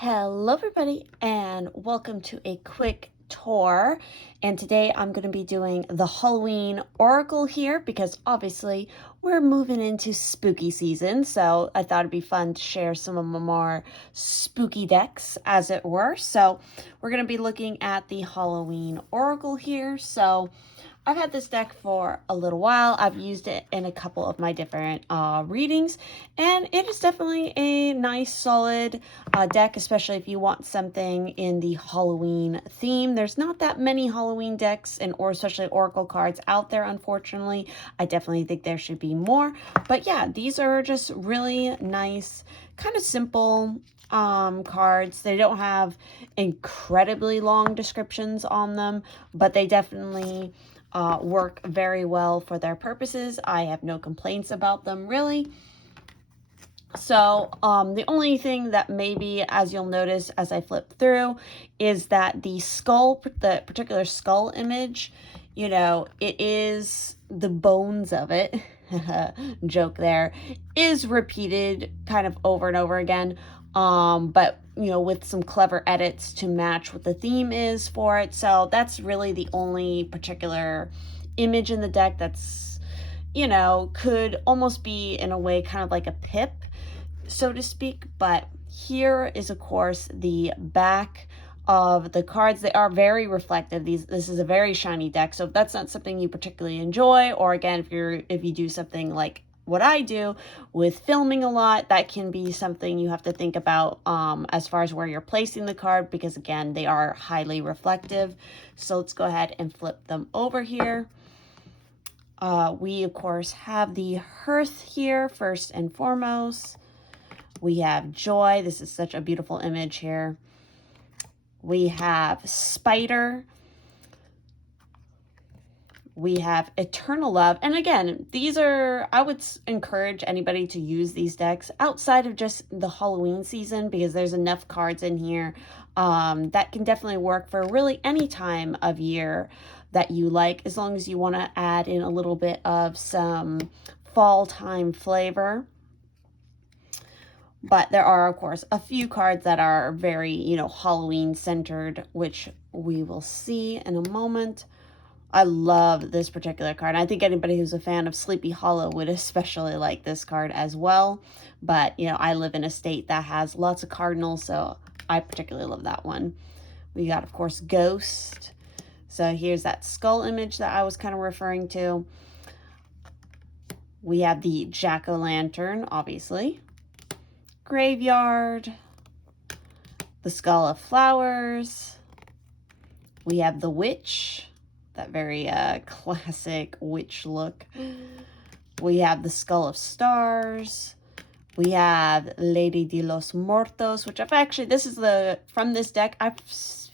Hello everybody and welcome to a quick tour, and today I'm going to be doing the Halloween Oracle here because obviously we're moving into spooky season, so I thought it'd be fun to share some of my more spooky decks as it were. So we're going to be looking at the Halloween Oracle here. So I've had this deck for a little while. I've used it in a couple of my different readings, and it is definitely a nice, solid deck, especially if you want something in the Halloween theme. There's not that many Halloween decks, or especially Oracle cards out there, unfortunately. I definitely think there should be more. But yeah, these are just really nice, kind of simple cards. They don't have incredibly long descriptions on them, but they definitely work very well for their purposes. I have no complaints about them, really. So the only thing that maybe, as you'll notice as I flip through, is that the skull, the particular skull image, you know, it is the bones of it, joke there, is repeated kind of over and over again. But you know, with some clever edits to match what the theme is for it. So that's really the only particular image in the deck that's, you know, could almost be in a way kind of like a pip, so to speak. But here is, of course, the back of the cards. They are very reflective. This is a very shiny deck. So if that's not something you particularly enjoy, or again, if you do something like what I do with filming a lot, that can be something you have to think about as far as where you're placing the card, because again, they are highly reflective. So let's go ahead and flip them over here. We of course have the hearth here first and foremost. We have joy. This is such a beautiful image here. We have spider. We have eternal love. And again, these are, I would encourage anybody to use these decks outside of just the Halloween season, because there's enough cards in here that can definitely work for really any time of year that you like, as long as you want to add in a little bit of some fall time flavor. But there are, of course, a few cards that are very, you know, Halloween centered, which we will see in a moment. I love this particular card. I think anybody who's a fan of Sleepy Hollow would especially like this card as well. But, you know, I live in a state that has lots of cardinals, so I particularly love that one. We got, of course, Ghost. So here's that skull image that I was kind of referring to. We have the jack-o'-lantern, obviously. Graveyard. The skull of flowers. We have the witch. That very classic witch look. We have the skull of stars. We have Lady de los Muertos, which I've actually, this is the, from this deck, I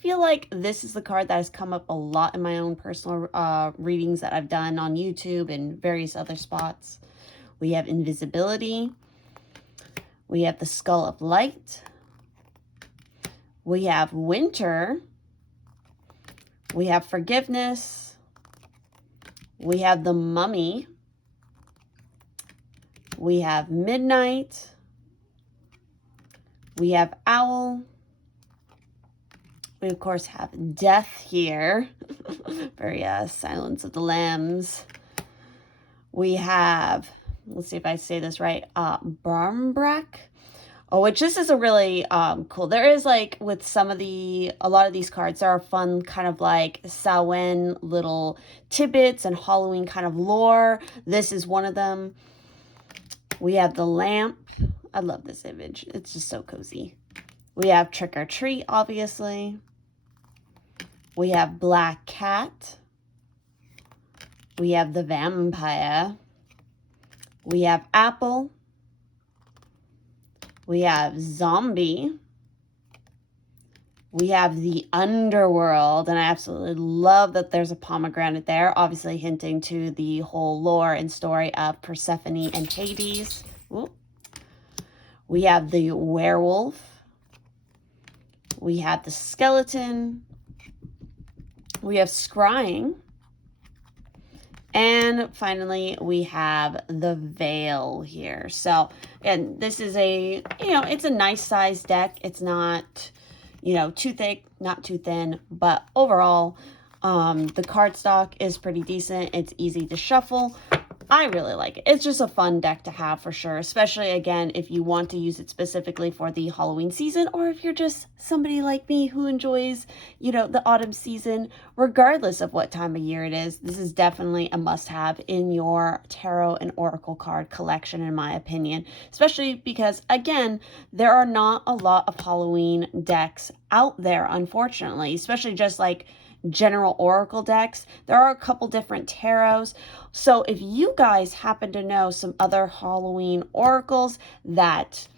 feel like this is the card that has come up a lot in my own personal readings that I've done on YouTube and various other spots. We have invisibility. We have the skull of light. We have winter. We have forgiveness. We have the mummy. We have midnight. We have owl. We, of course, have death here. Very Silence of the Lambs. We have, let's see if I say this right, Barmbrak. Oh, which this is a really cool. There is, like, with some of a lot of these cards, there are fun kind of like Samhain little tidbits and Halloween kind of lore. This is one of them. We have the lamp. I love this image. It's just so cozy. We have Trick or Treat, obviously. We have Black Cat. We have the vampire. We have apple. We have zombie. We have the underworld, and I absolutely love that there's a pomegranate there, obviously hinting to the whole lore and story of Persephone and Hades. Ooh. We have the werewolf. We have the skeleton. We have scrying. And finally, we have the Veil here. So, and this is a, it's a nice size deck. It's not, too thick, not too thin, but overall, the cardstock is pretty decent. It's easy to shuffle. I really like it. It's just a fun deck to have for sure, especially, again, if you want to use it specifically for the Halloween season, or if you're just somebody like me who enjoys, the autumn season, regardless of what time of year it is. This is definitely a must-have in your tarot and oracle card collection, in my opinion, especially because, again, there are not a lot of Halloween decks out there, unfortunately, especially just like general oracle decks. There are a couple different tarots. So if you guys happen to know some other Halloween oracles that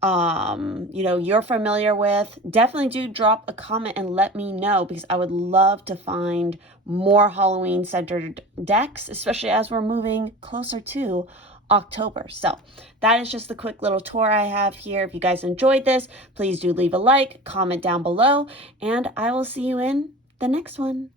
you're familiar with, definitely do drop a comment and let me know, because I would love to find more Halloween centered decks, especially as we're moving closer to October. So that is just the quick little tour I have here. If you guys enjoyed this, please do leave a like, comment down below, and I will see you in the next one.